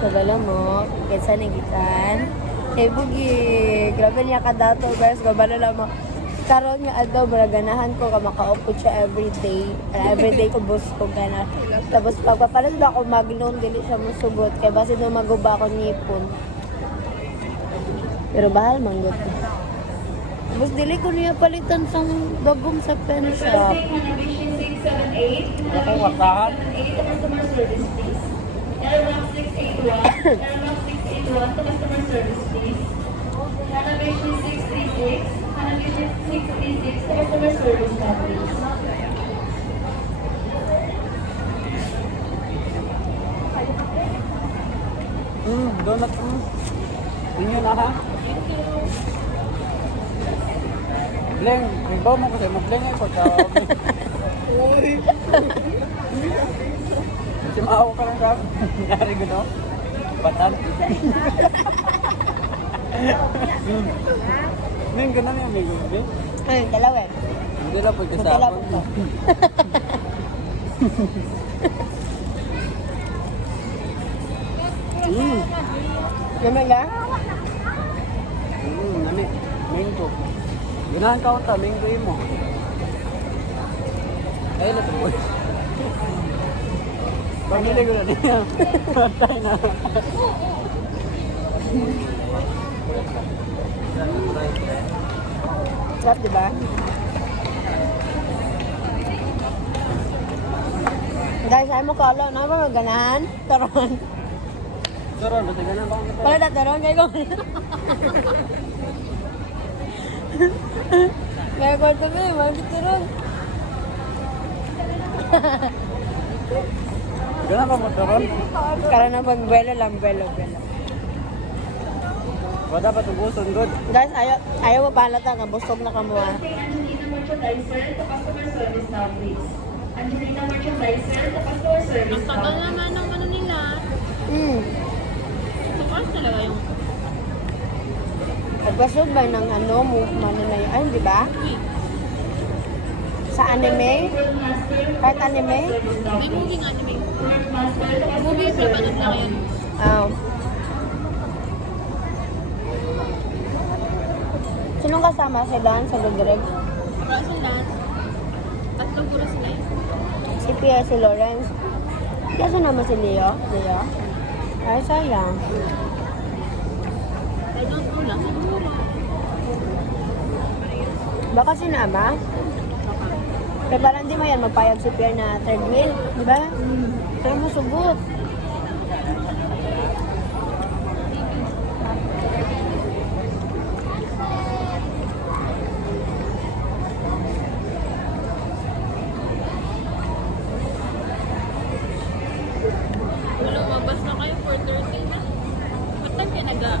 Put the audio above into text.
sa bala mo. Kaysa nagitan. Hey, Bugi. Grabe niya ka dato, guys. Gabala lang mo. Karon nga adlaw ganahan ko ka makaupod siya everyday. Everyday ko bus ko gana. Tapos pagpapalit ba ako mag-loan dili siya musugot kay base na maguba ako nipon. Pero bahal manggod. Tapos dili ko niya palitan sang dagom sa pen shop. Ako wakahan. Customer service, please. Airlock 681. Airlock 681 to customer service, please. Renovation 636. Renovation 636 to customer service now, please. Donut. Inyo na ha? Bleng, ibaw mo kasi mag-bleng ay pagka... Uy! Si maaw ka lang ka. Nari ko no? Batan. Neng, ganun yung amigo. Ay, dalawa eh. Hindi lang pagkasapon. Dalawa ko. Naman lang? Nani, mango. Ganahan ka unta, mango mo. Ay, natin po. Pamili ko na niya. Patay na. Sarap, di ba? Guys, ayaw mo kala, ano ba maganahan? Taron. Turon, basta ganun ba? Pala na taron, kayo ko. Kaya ko ito ba, mabit taron. Ganun ba mo turon? Kara na pag buwelo lang, buwelo. Wala pa tubuson, good. Guys, ayaw mo palata ka, busog na kamuha. Angelina Merchandiser to customer service now, please. Angelina Merchandiser to customer service now. Tagal naman ng ano nila. Tukas talaga yung... Nagpasog ba ng ano, movement na yun? Ay, di ba? Sa anime? Kahit anime? May moving anime. Movie pero panood lang yan. Sinong kasama? Si Dan, sa Lugreg? Wala sila. Tatlong puro sila yun. Si Pierre, si Lawrence. Kaso naman si Leo? Leo? Ay, sayang. I don't know lang. Siguro. Baka sinama? Kaya parang di mo yan magpayag si Pierre na third wheel, di ba? Pero mo sugot. Lumabas na kayo for Thursday na. Ba't tayo naga?